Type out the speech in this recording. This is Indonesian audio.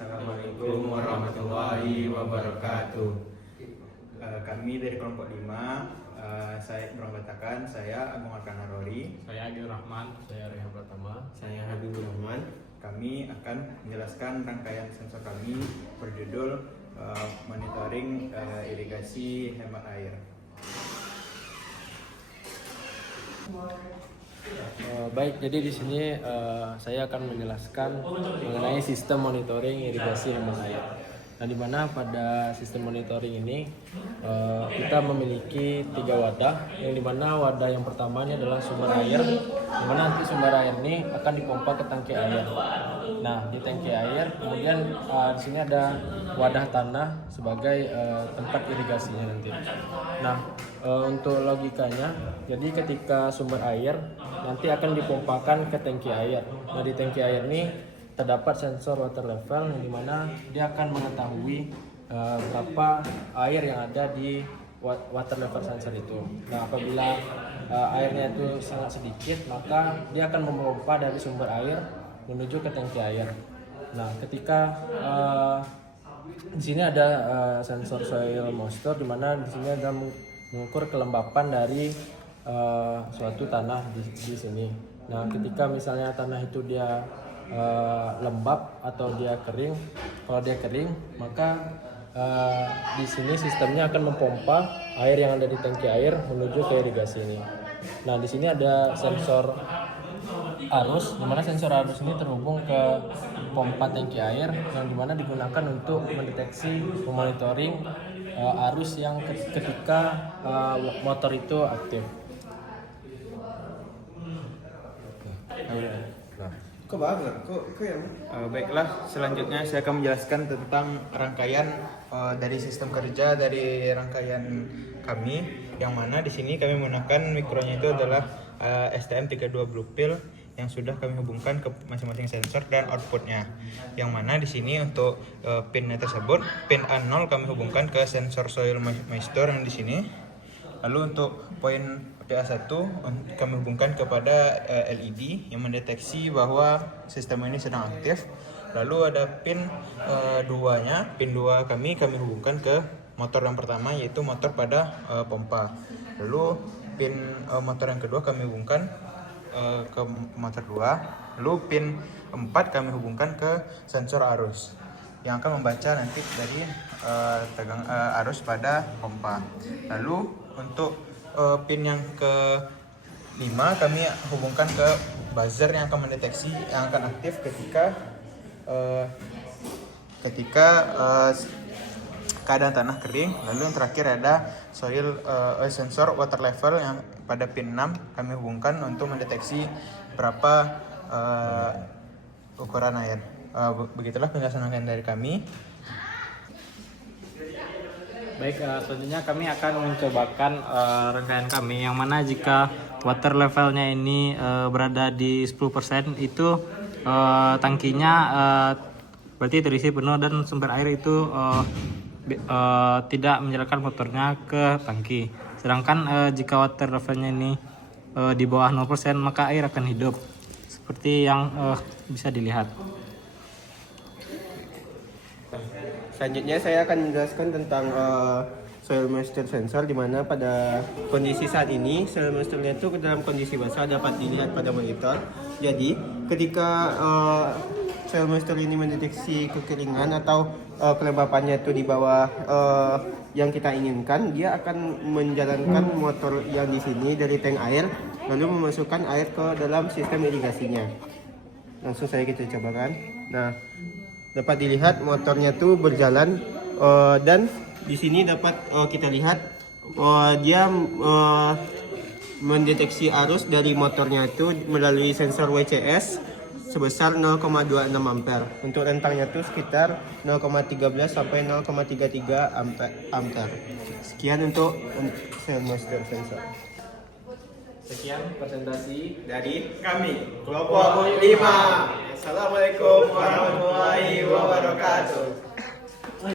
Assalamualaikum warahmatullahi wabarakatuh. Kami dari kelompok 5, saya beranggotakan saya Agung Arkana Rory. Saya Agil Rahman, saya Rehan Pratama. Saya Habibur Rahman. Kami akan menjelaskan rangkaian sensor kami berjudul monitoring irigasi hemat air. Baik, jadi di sini saya akan menjelaskan mengenai sistem monitoring irigasi hemat air. Nah, di mana pada sistem monitoring ini kita memiliki 3 wadah, yang dimana wadah yang pertama ini adalah sumber air, di mana nanti sumber air ini akan dipompa ke tangki air. Nah, di tangki air kemudian di sini ada wadah tanah sebagai tempat irigasinya nanti. Nah, untuk logikanya, jadi ketika sumber air nanti akan dipompakan ke tangki air. Nah, di tangki air ini terdapat sensor water level yang dimana dia akan mengetahui berapa air yang ada di water level sensor itu. Nah, apabila airnya itu sangat sedikit, maka dia akan memompa dari sumber air menuju ke tangki air. Nah, ketika di sini ada sensor soil moisture, di mana di sini ada mengukur kelembapan dari suatu tanah di sini. Nah, ketika misalnya tanah itu dia lembab atau dia kering, kalau dia kering maka di sini sistemnya akan memompa air yang ada di tangki air menuju ke irigasi ini. Nah, di sini ada sensor arus, di mana sensor arus ini terhubung ke pompa tangki air yang dimana digunakan untuk mendeteksi memonitoring arus yang ketika motor itu aktif. Baiklah, selanjutnya saya akan menjelaskan tentang rangkaian dari sistem kerja dari rangkaian kami, yang mana di sini kami menggunakan mikronya itu adalah STM32 Blue Pill yang sudah kami hubungkan ke masing-masing sensor dan outputnya. Yang mana di sini untuk pinnya tersebut, pin A0 kami hubungkan ke sensor soil moisture yang di sini. Lalu untuk poin PA1 kami hubungkan kepada LED yang mendeteksi bahwa sistem ini sedang aktif. Lalu ada pin 2-nya, pin 2 kami hubungkan ke motor yang pertama, yaitu motor pada pompa. Lalu pin motor yang kedua kami hubungkan ke motor 2. Lalu pin 4 kami hubungkan ke sensor arus yang akan membaca nanti dari tegang arus pada pompa. Lalu untuk pin yang ke-5 kami hubungkan ke buzzer yang akan mendeteksi yang akan aktif ketika keadaan tanah kering. Lalu yang terakhir ada sensor water level yang pada pin 6 kami hubungkan untuk mendeteksi berapa ukuran air. Begitulah penjelasan dari kami. Baik, selanjutnya kami akan mencobakan rangkaian kami, yang mana jika water levelnya ini berada di 10%, itu tangkinya berarti terisi penuh dan sumber air itu tidak menyalakan motornya ke tangki. Sedangkan jika water levelnya ini di bawah 0%, maka air akan hidup seperti yang bisa dilihat. Selanjutnya saya akan menjelaskan tentang soil moisture sensor, di mana pada kondisi saat ini soil moisture-nya itu dalam kondisi basah dapat dilihat pada monitor. Jadi ketika soil moisture ini mendeteksi kekeringan atau kelembapannya itu di bawah yang kita inginkan, dia akan menjalankan motor yang di sini dari tank air lalu memasukkan air ke dalam sistem irigasinya. Langsung saya kita cobakan. Nah, dapat dilihat motornya tuh berjalan dan di sini dapat kita lihat dia mendeteksi arus dari motornya itu melalui sensor WCS sebesar 0,26 ampere. Untuk rentangnya tuh sekitar 0,13 sampai 0,33 ampere. Sekian untuk soil moisture sensor. Sekian presentasi Dari kami kelompok 5. Assalamualaikum warahmatullahi wabarakatuh.